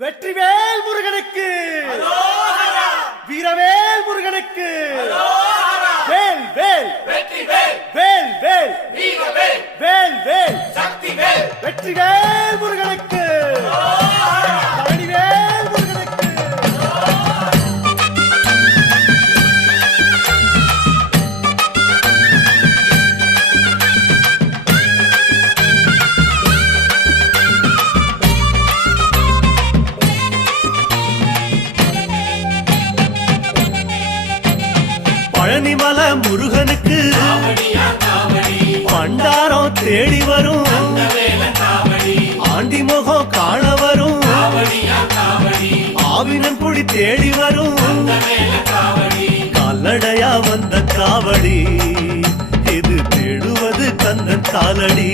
வெற்றிவேல் முருகனுக்கு, வீரவேல் முருகனுக்கு, வேல் வேல் வேல் வேல் வேல் வேல் வெற்றிவேல் முருகனுக்கு, பழனிவேல் முருகனுக்கு. பழனிமலை முருகனுக்கு பண்டாரம் தேடி வரும், ஆண்டி முகம் காண வரும், ஆவினன் குடி தேடி வரும், கால்நடையா வந்த காவடி இது தேடுவது கந்தன் காலடி.